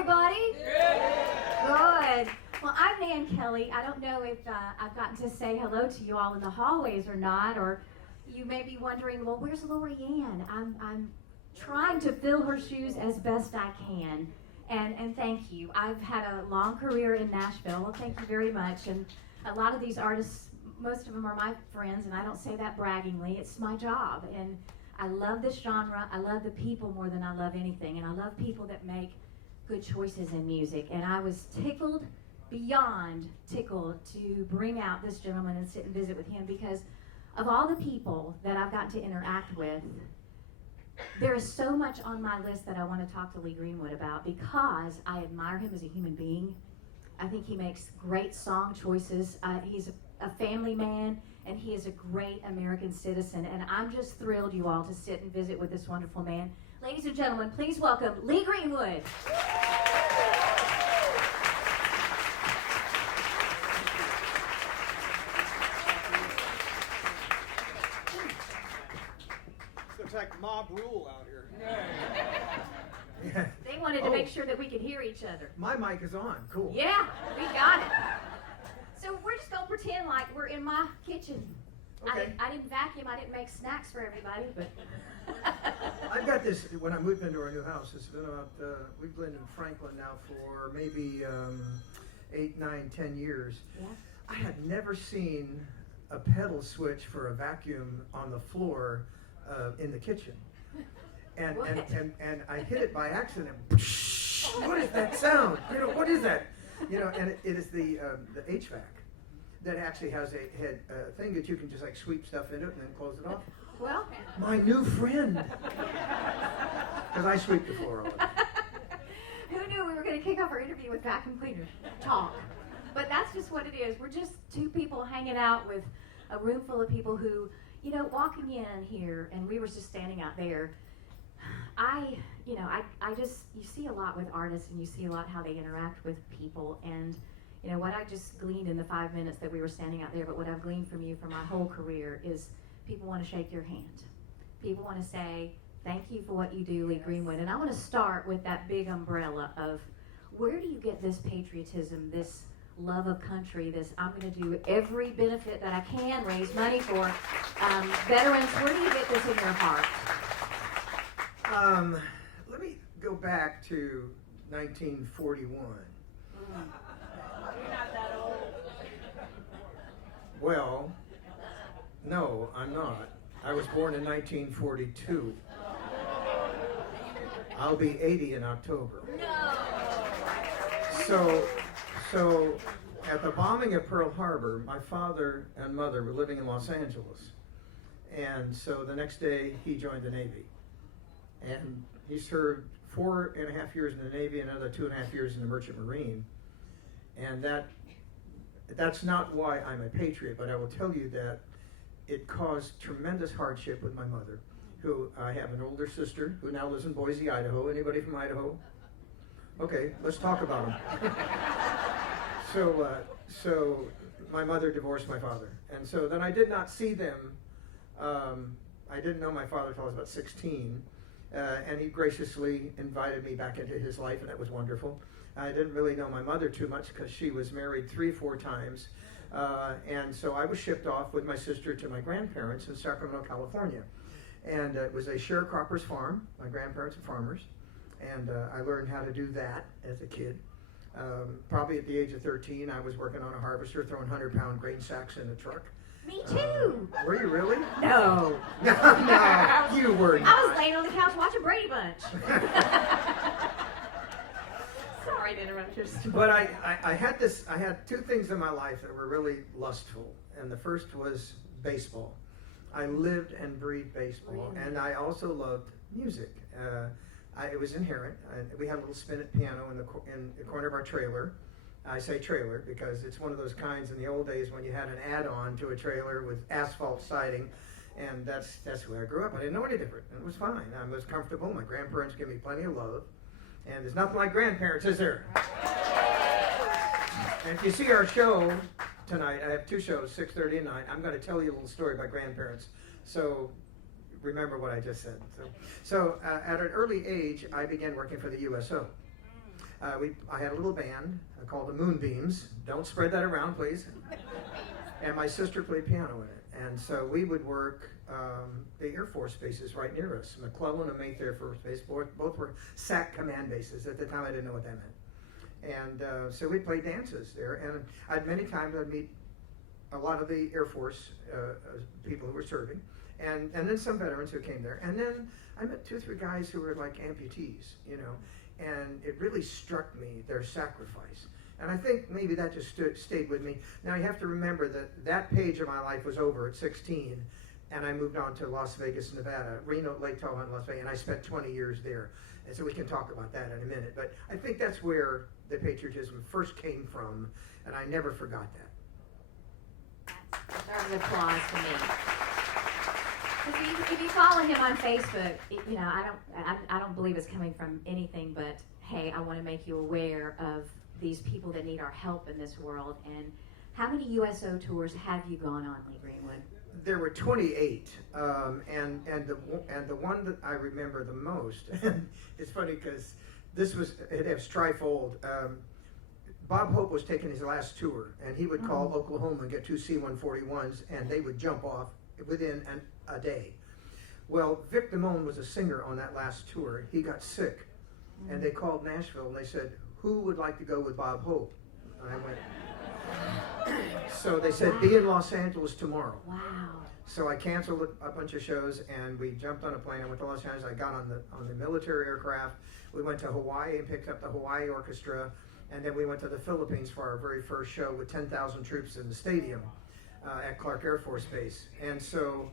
everybody? Good. Well, I'm Nan Kelly. I don't know if I've gotten to say hello to you all in the hallways or not, or you may be wondering, well, where's Lori Ann? I'm trying to fill her shoes as best I can. And thank you. I've had a long career in Nashville. Well, thank you very much. And a lot of these artists, most of them are my friends, and I don't say that braggingly. It's my job. And I love this genre. I love the people more than I love anything. And I love people that make good choices in music. And I was tickled, beyond tickled, to bring out this gentleman and sit and visit with him, because of all the people that I've gotten to interact with, there is so much on my list that I want to talk to Lee Greenwood about, because I admire him as a human being. I think he makes great song choices. He's a family man, and he is a great American citizen. And I'm just thrilled, you all, to sit and visit with this wonderful man. Ladies and gentlemen, please welcome Lee Greenwood. It's like mob rule out here. Yeah. They wanted to make sure that we could hear each other. My mic is on. Cool. Yeah, we got it. So we're just going to pretend like we're in my kitchen. Okay. I didn't vacuum. I didn't make snacks for everybody, but... I've got this, when I moved into our new house, it's been about, we've lived in Franklin now for maybe 8, 9, 10 years. Yeah. I had never seen a pedal switch for a vacuum on the floor in the kitchen. And I hit it by accident. What is that sound? You know, what is that? You know, and it is the HVAC that actually has a thing that you can just like sweep stuff into it and then close it off. Well, My new friend. Because I sweep the floor all the time. who knew we were going to kick off our interview with vacuum cleaner talk? But that's just what it is. We're just two people hanging out with a room full of people who, you know, walking in here, and we were just standing out there. I just, you see a lot with artists, and you see a lot how they interact with people. And, you know, what I just gleaned in the 5 minutes that we were standing out there, but what I've gleaned from you for my whole career is people want to shake your hand. People want to say, thank you for what you do, Lee Greenwood. And I want to start with that big umbrella of, where do you get this patriotism, this love of country, this I'm going to do every benefit that I can, raise money for veterans? Where do you get this in your heart? Let me go back to 1941. Mm. You're not that old. Well, no, I'm not. I was born in 1942. I'll be 80 in October. No. So at the bombing of Pearl Harbor, my father and mother were living in Los Angeles. And so the next day he joined the Navy. And he served 4.5 years in the Navy and another 2.5 years in the Merchant Marine. And that's not why I'm a patriot, but I will tell you that it caused tremendous hardship with my mother, who I have an older sister who now lives in Boise, Idaho. Anybody from Idaho? Okay, let's talk about them. So my mother divorced my father. And so then I did not see them. I didn't know my father until I was about 16. And he graciously invited me back into his life, and that was wonderful. I didn't really know my mother too much because she was married 3-4 times. And so I was shipped off with my sister to my grandparents in Sacramento, California. And it was a sharecropper's farm. My grandparents are farmers. And I learned how to do that as a kid. Probably at the age of 13, I was working on a harvester, throwing 100-pound grain sacks in a truck. Me too. Were you really? No. No, you were not. I was laying on the couch watching Brady Bunch. Sorry to interrupt your story. But I had two things in my life that were really lustful. And the first was baseball. I lived and breathed baseball. Really? And I also loved music. It was inherent. We had a little spinet piano in the corner of our trailer. I say trailer because it's one of those kinds in the old days when you had an add-on to a trailer with asphalt siding, and that's where I grew up. I didn't know any different. It was fine. I was comfortable. My grandparents gave me plenty of love, and there's nothing like grandparents, is there? And if you see our show tonight, I have two shows, 6:30 and 9. I'm going to tell you a little story about grandparents. So remember what I just said. So at an early age, I began working for the USO. I had a little band called the Moonbeams. Don't spread that around, please. And my sister played piano in it. And so we would work the Air Force bases right near us. McClellan and Mayfair Air Force Base, both were SAC command bases. At the time, I didn't know what that meant. And so we'd play dances there. And many times I'd meet a lot of the Air Force people who were serving. And then some veterans who came there. And then I met 2 or 3 guys who were like amputees, you know. And it really struck me, their sacrifice. And I think maybe that just stayed with me. Now you have to remember that that page of my life was over at 16, and I moved on to Las Vegas, Nevada, Reno, Lake Tahoe, and Las Vegas, and I spent 20 years there. And so we can talk about that in a minute. But I think that's where the patriotism first came from, and I never forgot that. That deserves applause to me. If you follow him on Facebook, you know, I don't believe it's coming from anything but, hey, I want to make you aware of these people that need our help in this world. And how many USO tours have you gone on, Lee Greenwood? There were 28, and the one that I remember the most, and it's funny because it has trifold. Bob Hope was taking his last tour, and he would call Oklahoma and get 2 C-141s, and they would jump off within a day. Well, Vic Damone was a singer on that last tour. He got sick, and they called Nashville, and they said, who would like to go with Bob Hope? And I went. So they said, be in Los Angeles tomorrow. Wow. So I canceled a bunch of shows, and we jumped on a plane. I went to Los Angeles. I got on the military aircraft. We went to Hawaii and picked up the Hawaii Orchestra, and then we went to the Philippines for our very first show with 10,000 troops in the stadium at Clark Air Force Base. And so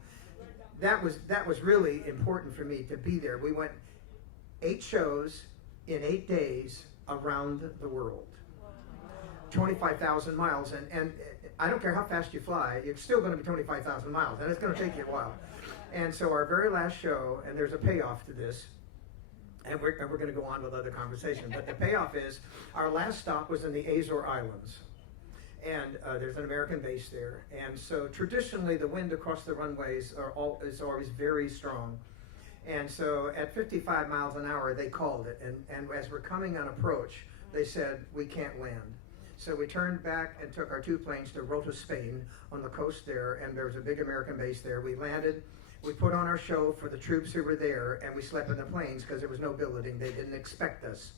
that was really important for me to be there. We went 8 shows in 8 days around the world. 25,000 miles, and I don't care how fast you fly, it's still going to be 25,000 miles, and it's going to take you a while. And so our very last show, and there's a payoff to this, and we're going to go on with other conversation, but the payoff is our last stop was in the Azore Islands, and there's an American base there, and so traditionally the wind across the runways is always very strong. And so at 55 miles an hour, they called it. And as we're coming on approach, they said, we can't land. So we turned back and took our 2 planes to Rota, Spain, on the coast there. And there was a big American base there. We landed. We put on our show for the troops who were there. And we slept in the planes because there was no billeting. They didn't expect us.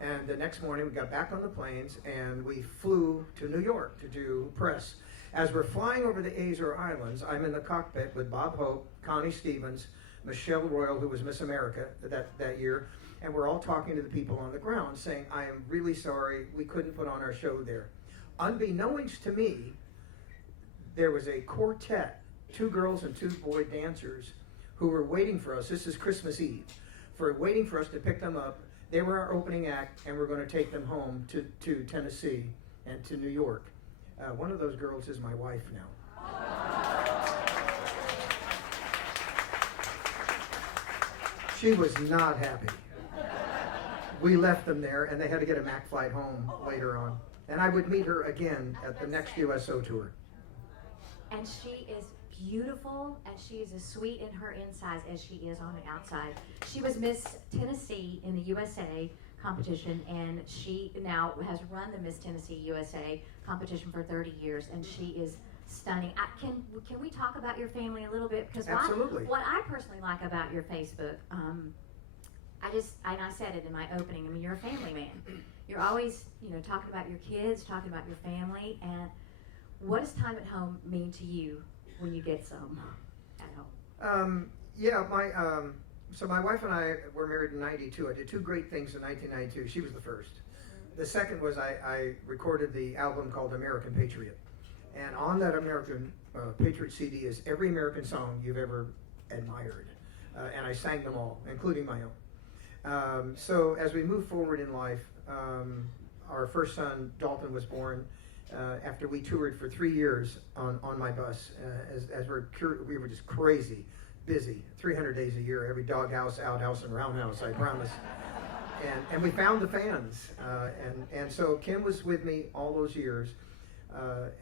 And the next morning, we got back on the planes. And we flew to New York to do press. As we're flying over the Azore Islands, I'm in the cockpit with Bob Hope, Connie Stevens, Michelle Royal, who was Miss America that year, and we're all talking to the people on the ground saying, I am really sorry, we couldn't put on our show there. Unbeknownst to me, there was a quartet, 2 girls and 2 boy dancers, who were waiting for us. This is Christmas Eve, waiting for us to pick them up. They were our opening act, and we're going to take them home to Tennessee and to New York. One of those girls is my wife now. She was not happy. We left them there, and they had to get a MAC flight home later on. And I would meet her again at the next USO tour. And she is beautiful, and she is as sweet in her insides as she is on the outside. She was Miss Tennessee in the USA competition, and she now has run the Miss Tennessee USA competition for 30 years, and she is stunning. Can we talk about your family a little bit? Because absolutely. What I personally like about your Facebook, I said it in my opening, I mean, you're a family man. You're always, talking about your kids, talking about your family, and what does time at home mean to you when you get some at home? So my wife and I were married in 92. I did 2 great things in 1992. She was the first. The second was I recorded the album called American Patriot. And on that American Patriot CD is every American song you've ever admired. And I sang them all, including my own. So as we move forward in life, our first son, Dalton, was born after we toured for 3 years on my bus. As we were just crazy, busy, 300 days a year, every doghouse, outhouse, and roundhouse, I promise. And we found the fans. And so Kim was with me all those years.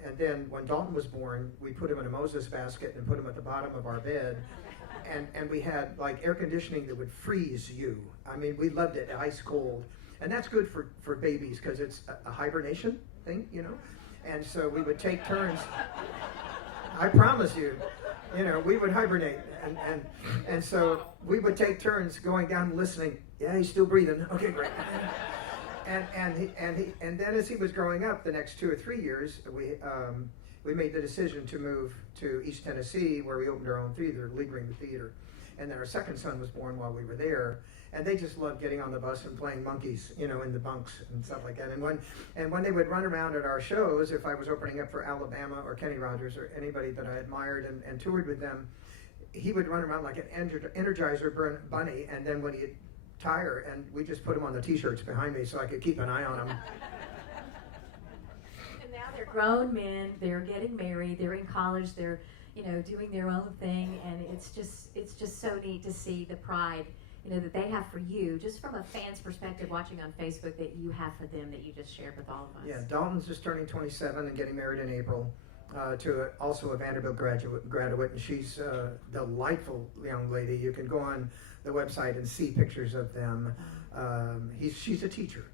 And then when Dalton was born, we put him in a Moses basket and put him at the bottom of our bed. And we had like air conditioning that would freeze you. I mean, we loved it, ice cold. And that's good for babies because it's a hibernation thing, you know. And so we would take turns. I promise you, you know, we would hibernate, and so we would take turns going down and listening. Yeah, he's still breathing. Okay, great. And then as he was growing up, the next 2 or 3 years, we made the decision to move to East Tennessee, where we opened our own theater, Lee Greenwood Theater. And then our second son was born while we were there, and they just loved getting on the bus and playing monkeys, you know, in the bunks and stuff like that. And when they would run around at our shows, if I was opening up for Alabama or Kenny Rogers or anybody that I admired and toured with them, he would run around like an Energizer bunny, and then when he'd tire, and we just put him on the T-shirts behind me so I could keep an eye on him. And now they're grown men, they're getting married, they're in college, they're, you know, doing their own thing, and it's just so neat to see the pride, you know, that they have for you, just from a fan's perspective watching on Facebook, that you have for them, that you just shared with all of us. Yeah, Dalton's just turning 27 and getting married in April to also a Vanderbilt graduate, and she's a delightful young lady. You can go on the website and see pictures of them. She's a teacher.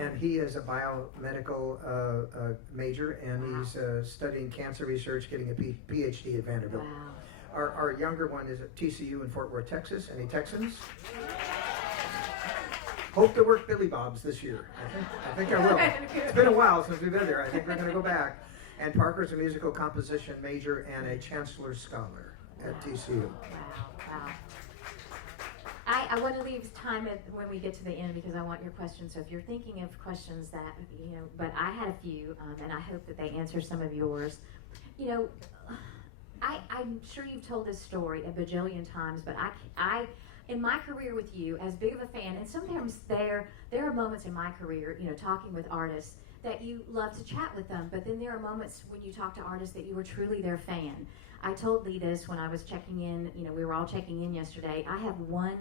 And he is a biomedical major, and he's studying cancer research, getting a PhD at Vanderbilt. Wow. Our younger one is at TCU in Fort Worth, Texas. Any Texans? Hope to work Billy Bob's this year. I think I will. It's been a while since we've been there. I think we're going to go back. And Parker's a musical composition major and a Chancellor's Scholar at TCU. Wow. I want to leave time when we get to the end, because I want your questions. So if you're thinking of questions that, you know, but I had a few, and I hope that they answer some of yours. You know, I'm sure you've told this story a bajillion times, but I in my career with you, as big of a fan, and sometimes there are moments in my career, you know, talking with artists, that you love to chat with them, but then there are moments when you talk to artists that you were truly their fan. I told Lee this when I was checking in, you know, we were all checking in yesterday. I have one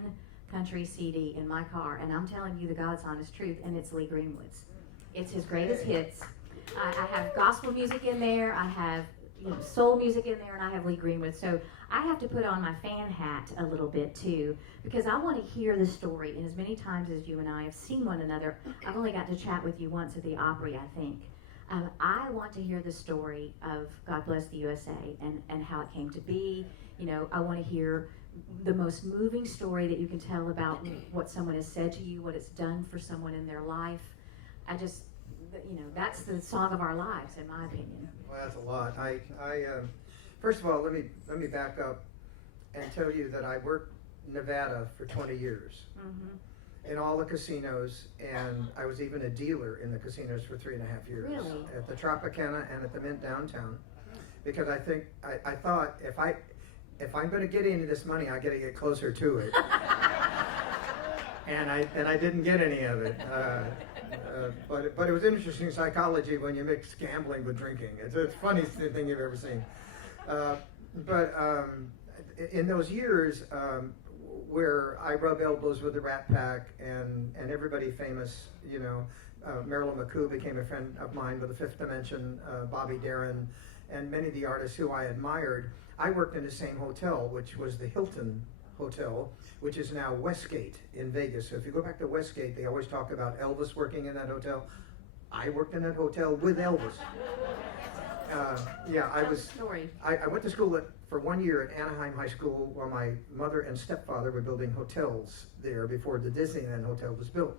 country CD in my car, and I'm telling you the God's honest truth, and it's Lee Greenwood's. It's his greatest hits. I have gospel music in there, I have, you know, soul music in there, and I have Lee Greenwood. So I have to put on my fan hat a little bit too, because I want to hear the story. And as many times as you and I have seen one another, I've only got to chat with you once at the Opry, I think. I want to hear the story of God Bless the USA and how it came to be. You know, I want to hear the most moving story that you can tell about what someone has said to you, what it's done for someone in their life. I just, you know, that's the song of our lives, in my opinion. Well, that's a lot. I first of all, let me back up and tell you that I worked in Nevada for 20 years. Mm-hmm. In all the casinos, and I was even a dealer in the casinos for 3.5 years. Really? At the Tropicana and at the Mint downtown, because I thought if I'm going to get into this money, I got to get closer to it. and I didn't get any of it. But it was interesting psychology when you mix gambling with drinking. It's the funniest thing you've ever seen. But in those years, where I rub elbows with the Rat Pack and everybody famous, you know, Marilyn McCoo became a friend of mine with the Fifth Dimension, Bobby Darin, and many of the artists who I admired. I worked in the same hotel, which was the Hilton Hotel, which is now Westgate in Vegas. So if you go back to Westgate, they always talk about Elvis working in that hotel. I worked in that hotel with Elvis. I went to school for 1 year at Anaheim High School while my mother and stepfather were building hotels there before the Disneyland Hotel was built.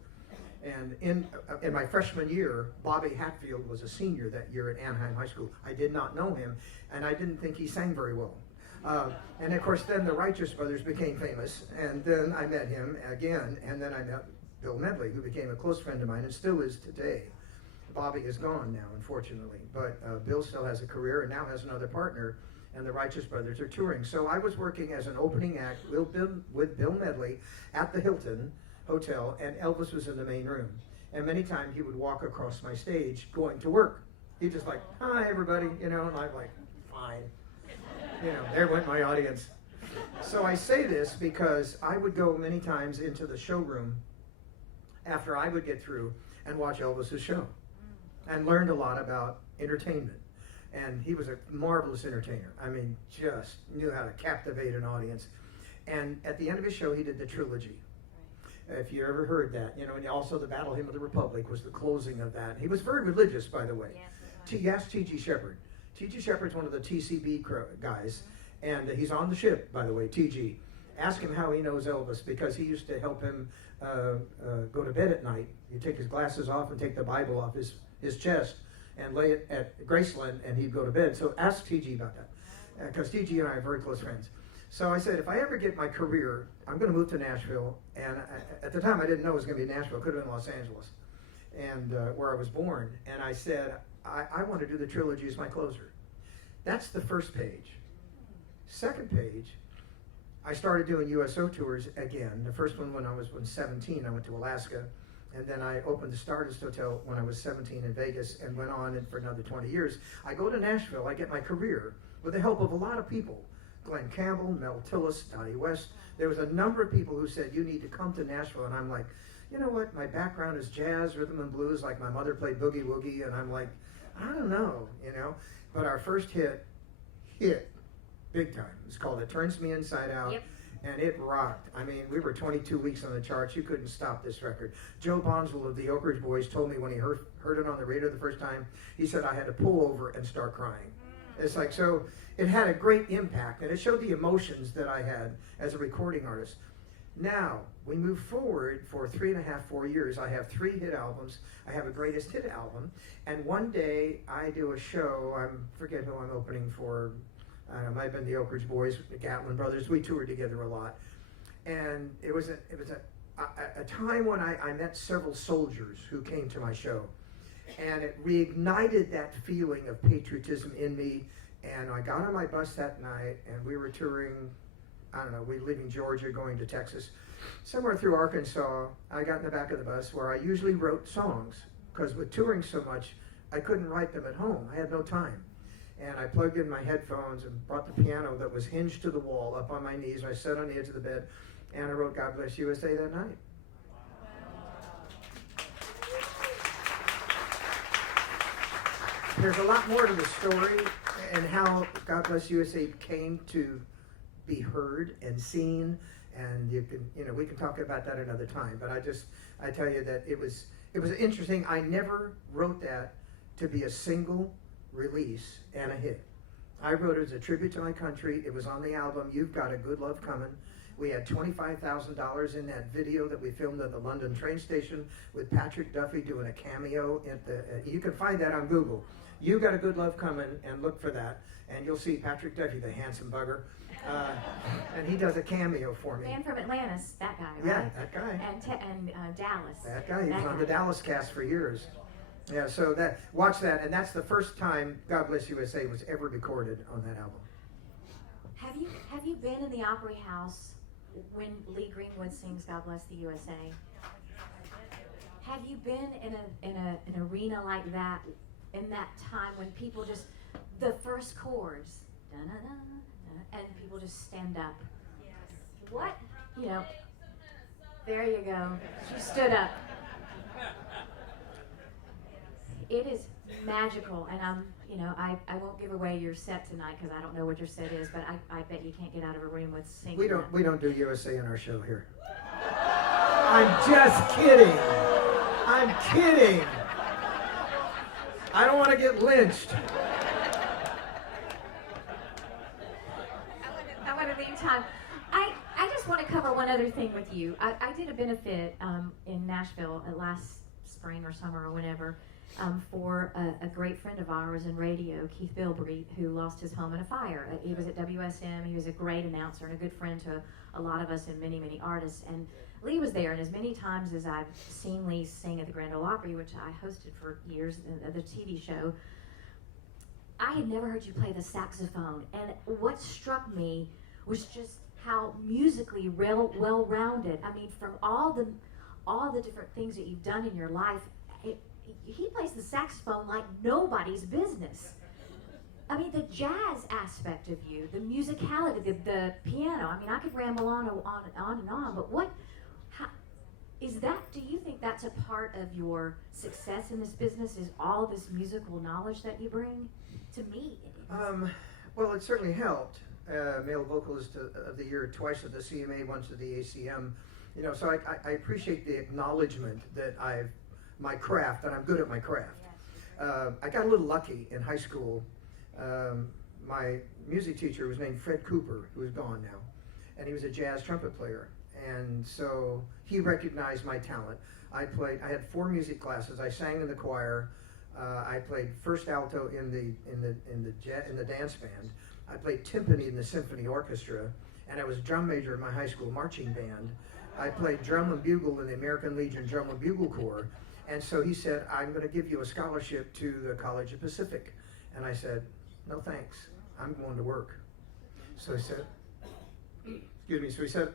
And in my freshman year, Bobby Hatfield was a senior that year at Anaheim High School. I did not know him, and I didn't think he sang very well. And of course, then the Righteous Brothers became famous, and then I met him again, and then I met Bill Medley, who became a close friend of mine and still is today. Bobby is gone now, unfortunately, but Bill still has a career and now has another partner, and the Righteous Brothers are touring. So I was working as an opening act with Bill Medley at the Hilton Hotel, and Elvis was in the main room. And many times he would walk across my stage going to work. He'd just like, hi everybody, you know, and I'm like, fine. You know, there went my audience. So I say this because I would go many times into the showroom after I would get through and watch Elvis's show, and learned a lot about entertainment. And he was a marvelous entertainer. I mean, just knew how to captivate an audience. And at the end of his show, he did the trilogy. if you ever heard that, you know, and also the Battle Hymn of the Republic was the closing of that. He was very religious, by the way. Yes, T.G. Shepherd. T.G. Shepherd's one of the TCB guys, and he's on the ship, by the way, T.G. Ask him how he knows Elvis, because he used to help him go to bed at night. He'd take his glasses off and take the Bible off his chest and lay it at Graceland, and he'd go to bed. So ask T.G. about that, because T.G. and I are very close friends. So I said, if I ever get my career, I'm going to move to Nashville. And at the time, I didn't know it was going to be Nashville. It could have been Los Angeles, and where I was born. And I said, I want to do the trilogy as my closer. That's the first page. Second page, I started doing USO tours again. The first one when I was 17, I went to Alaska. And then I opened the StarVista Hotel when I was 17 in Vegas, and went on for another 20 years. I go to Nashville, I get my career with the help of a lot of people. Glenn Campbell, Mel Tillis, Dottie West. There was a number of people who said, you need to come to Nashville. And I'm like, you know what? My background is jazz, rhythm and blues. Like my mother played boogie woogie. And I'm like, I don't know, you know. But our first hit big time. It's called It Turns Me Inside Out. Yep. And it rocked. I mean, we were 22 weeks on the charts. You couldn't stop this record. Joe Bonzel of the Oak Ridge Boys told me when he heard it on the radio the first time, he said I had to pull over and start crying. It's like, so it had a great impact, and it showed the emotions that I had as a recording artist. Now, we move forward for 3.5, 4 years. I have 3 hit albums. I have a greatest hit album. And one day, I do a show. I forget who I'm opening for. I don't know, it might have been the Oak Ridge Boys, the Gatlin Brothers. We toured together a lot. And it was a time when I met several soldiers who came to my show. And it reignited that feeling of patriotism in me. And I got on my bus that night, and we were touring, I don't know, we were leaving Georgia, going to Texas. Somewhere through Arkansas, I got in the back of the bus where I usually wrote songs, because with touring so much, I couldn't write them at home. I had no time. And I plugged in my headphones and brought the piano that was hinged to the wall up on my knees. And I sat on the edge of the bed, and I wrote God Bless USA that night. There's a lot more to the story and how God Bless USA came to be heard and seen, and we can talk about that another time. But I tell you that it was interesting. I never wrote that to be a single release and a hit. I wrote it as a tribute to my country. It was on the album You've Got a Good Love Coming. We had $25,000 in that video that we filmed at the London train station with Patrick Duffy doing a cameo. You can find that on Google. You Got a Good Love Coming, and look for that, and you'll see Patrick Duffy, the handsome bugger, and he does a cameo for me. Man from Atlantis, that guy, right? Yeah, that guy. And Dallas. That guy. He was on the Dallas cast for years. Yeah, so watch that, and that's the first time God Bless USA was ever recorded on that album. Have you been in the Opry House when Lee Greenwood sings God Bless the USA? Have you been in an arena like that in that time when people just, the first chords, and people just stand up? Yes. What? You know, there you go. She stood up. It is magical, and I won't give away your set tonight because I don't know what your set is, but I bet you can't get out of a room with singing. We don't do USA in our show here. I'm just kidding. I'm kidding. I don't want to get lynched. I want to leave time. I just want to cover one other thing with you. I did a benefit in Nashville last spring or summer or whenever. For a great friend of ours in radio, Keith Bilbrey, who lost his home in a fire. He was at WSM. He was a great announcer and a good friend to a lot of us and many, many artists. And Lee was there, and as many times as I've seen Lee sing at the Grand Ole Opry, which I hosted for years, the TV show, I had never heard you play the saxophone. And what struck me was just how musically well-rounded. I mean, from all the different things that you've done in your life, he plays the saxophone like nobody's business. I mean, the jazz aspect of you, the musicality, the piano. I mean, I could ramble on and on, but do you think that's a part of your success in this business, is all this musical knowledge that you bring? To me, it is. Well, it certainly helped. Male Vocalist of the Year twice at the CMA, once at the ACM. You know, so I appreciate the acknowledgement that that I'm good at my craft. I got a little lucky in high school. My music teacher was named Fred Cooper, who is gone now, and he was a jazz trumpet player. And so he recognized my talent. I had 4 music classes. I sang in the choir. I played first alto in the dance band. I played timpani in the symphony orchestra, and I was a drum major in my high school marching band. I played drum and bugle in the American Legion Drum and Bugle Corps. And so he said, I'm going to give you a scholarship to the College of Pacific. And I said, no thanks, I'm going to work. So he said,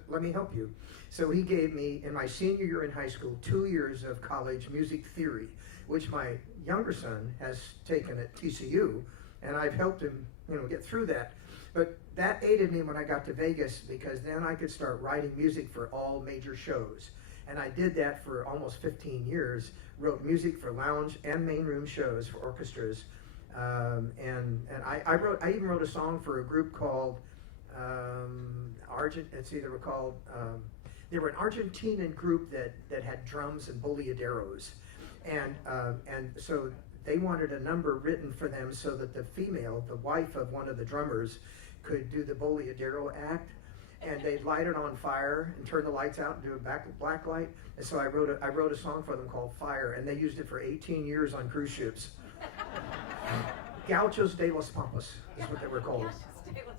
let me help you. So he gave me, in my senior year in high school, 2 years of college music theory, which my younger son has taken at TCU, and I've helped him, get through that. But that aided me when I got to Vegas, because then I could start writing music for all major shows. And I did that for almost 15 years, wrote music for lounge and main room shows for orchestras. And I even wrote a song for a group called they were an Argentinian group that had drums and boleaderos. And so they wanted a number written for them so that the wife of one of the drummers, could do the boleadero act. And they'd light it on fire and turn the lights out and do a black light. And so I wrote a song for them called Fire, and they used it for 18 years on cruise ships. Gauchos de los Pampas is what they were called.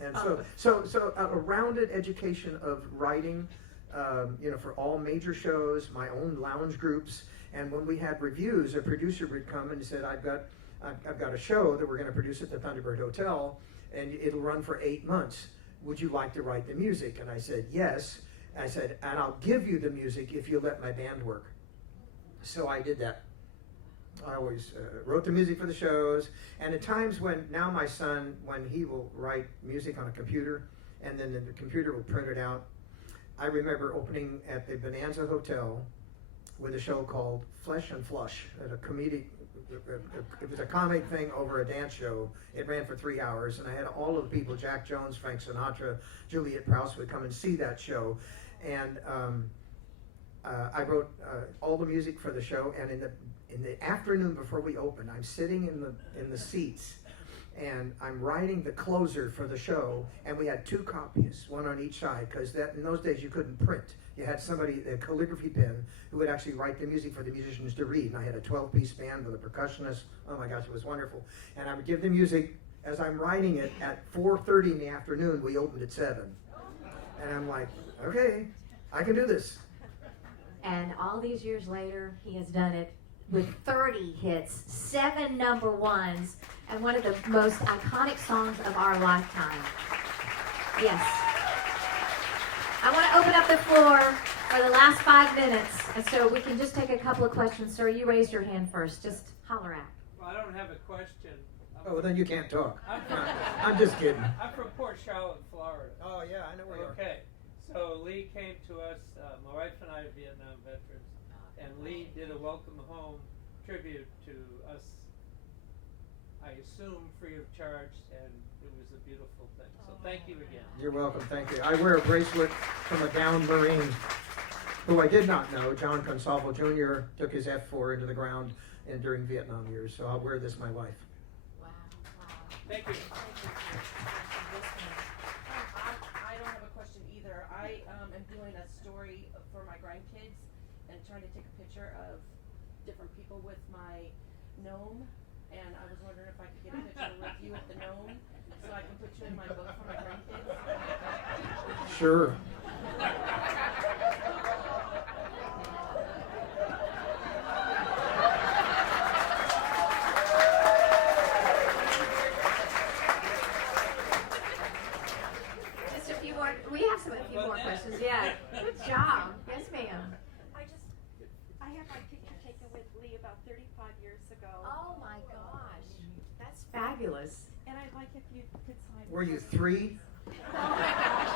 And so a rounded education of writing, for all major shows, my own lounge groups. And when we had reviews, a producer would come and said, I've got a show that we're going to produce at the Thunderbird Hotel, and it'll run for 8 months. Would you like to write the music? And I said, yes. I said, and I'll give you the music if you let my band work. So I did that. I always wrote the music for the shows. And at times now my son, when he will write music on a computer, and then the computer will print it out, I remember opening at the Bonanza Hotel with a show called Flesh and Flush, at a comedic. It was a comic thing over a dance show. It ran for 3 hours, and I had all of the people, Jack Jones, Frank Sinatra, Juliet Prowse, would come and see that show. And I wrote all the music for the show, and in the afternoon before we opened, I'm sitting in the seats, and I'm writing the closer for the show, and we had 2 copies, one on each side, because in those days you couldn't print. You had somebody, a calligraphy pen, who would actually write the music for the musicians to read. And I had a 12-piece band with a percussionist. Oh my gosh, it was wonderful. And I would give the music as I'm writing it at 4:30 in the afternoon. We opened at 7. And I'm like, okay, I can do this. And all these years later, he has done it with 30 hits, 7 number ones, and one of the most iconic songs of our lifetime. Yes. I want to open up the floor for the last 5 minutes, and so we can just take a couple of questions. Sir, you raised your hand first. Just holler out. Well, I don't have a question. Oh, well, then you can't talk. I'm just kidding. I'm from Port Charlotte, Florida. Oh, yeah, I know where you are. Okay, so Lee came to us, my wife and I are Vietnam veterans, and Lee did a welcome home tribute to us, I assume free of charge, and it was a beautiful thing. So thank you again. You're welcome, thank you. I wear a bracelet from a downed Marine who I did not know. John Consalvo Jr. took his F4 into the ground during Vietnam years, so I'll wear this my life. Wow. Thank you. I don't have a question either. I am doing a story for my grandkids and trying to take a picture of different people with my gnome, and I was wondering if I could get a picture with you with the gnome so I can put you in my book for my grandkids. Sure. Just a few more. We have a few more questions. Yeah. Good job. Yes, ma'am. I had my picture taken with Lee about 35 years ago. Oh my gosh. That's fabulous. And I'd like if you could sign. Were you 3? Oh my gosh.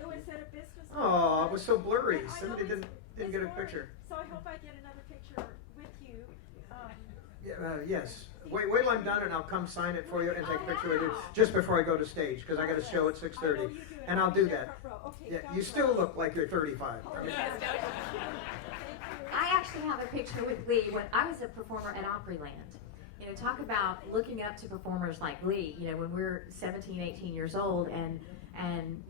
It was at a business. Oh, it was so blurry. I Somebody know didn't get a it's blurry. picture. So I hope I get another picture with you. Yes. Wait till I'm done and I'll come sign it for you and take a picture with you just before I go to stage because I got a show at 6:30. And I'll do that. Yeah, you still look like you're 35. I mean, I actually have a picture with Lee when I was a performer at Opryland. You know, talk about looking up to performers like Lee, you know, when we're 17, 18 years old and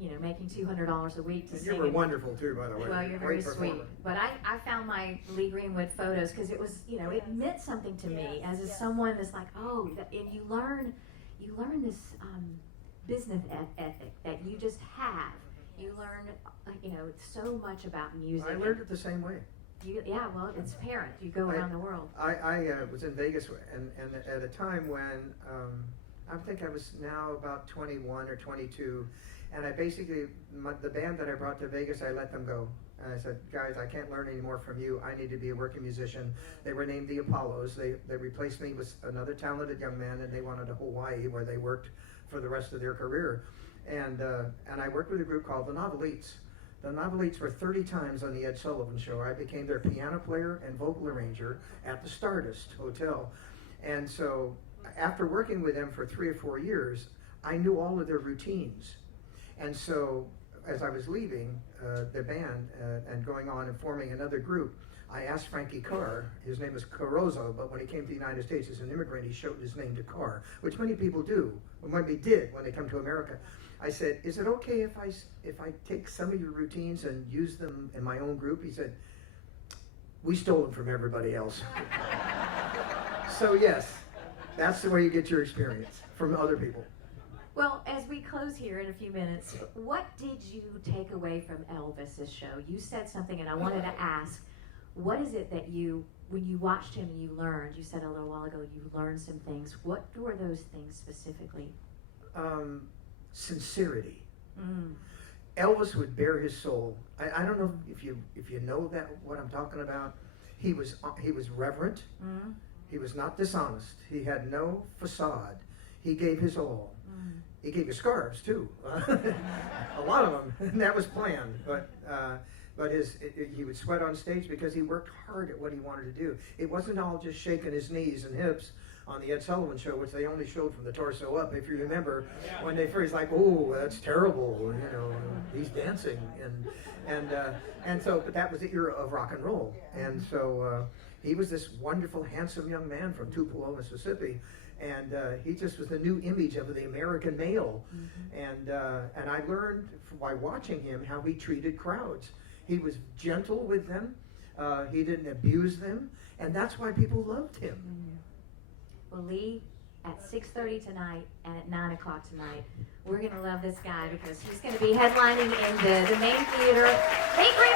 you know, making $200 a week to and sing. you were wonderful too, by the way. Well, you're very Great sweet. performer. But I found my Lee Greenwood photos because it was, you know, it meant something to me as someone that's like, oh, and you learn this business ethic that you just have. You learn, you know, so much about music. I learned it the same way. Yeah, well, it's apparent. You go around the world. I was in Vegas and at a time when I think I was now about 21 or 22, and I basically, the band that I brought to Vegas, I let them go. And I said, guys, I can't learn any more from you. I need to be a working musician. They were named the Apollos. They replaced me with another talented young man, and they wanted a Hawaii where they worked for the rest of their career. And I worked with a group called the Novelites. The Novelites were 30 times on the Ed Sullivan Show. I became their piano player and vocal arranger at the StarVista Hotel. And so after working with them for 3 or 4 years, I knew all of their routines. And so as I was leaving the band and going on and forming another group, I asked Frankie Carr, his name is Carozo, but when he came to the United States as an immigrant, he shortened his name to Carr, which many people do, when they come to America. I said, is it okay if I take some of your routines and use them in my own group? He said, we stole them from everybody else. So yes, that's the way you get your experience, from other people. Well, as we close here in a few minutes, what did you take away from Elvis's show? You said something, and I wanted to ask, what is it that when you watched him, you learned? You said a little while ago you learned some things. What were those things specifically? Sincerity. Elvis would bare his soul. I don't know if you know that what I'm talking about. He was reverent. He was not dishonest. He had no facade. He gave his all. He gave you scarves too, a lot of them, and that was planned. But he would sweat on stage because he worked hard at what he wanted to do. It wasn't all just shaking his knees and hips on the Ed Sullivan Show, which they only showed from the torso up. If you remember, when they first like, oh, that's terrible, you know, he's dancing, and so, but that was the era of rock and roll, and so he was this wonderful, handsome young man from Tupelo, Mississippi. And he just was the new image of the American male. And I learned by watching him how he treated crowds. He was gentle with them. He didn't abuse them. And that's why people loved him. Well, Lee, at 6:30 tonight and at 9 o'clock tonight, we're going to love this guy because he's going to be headlining in the main theater. Lee Greenwood.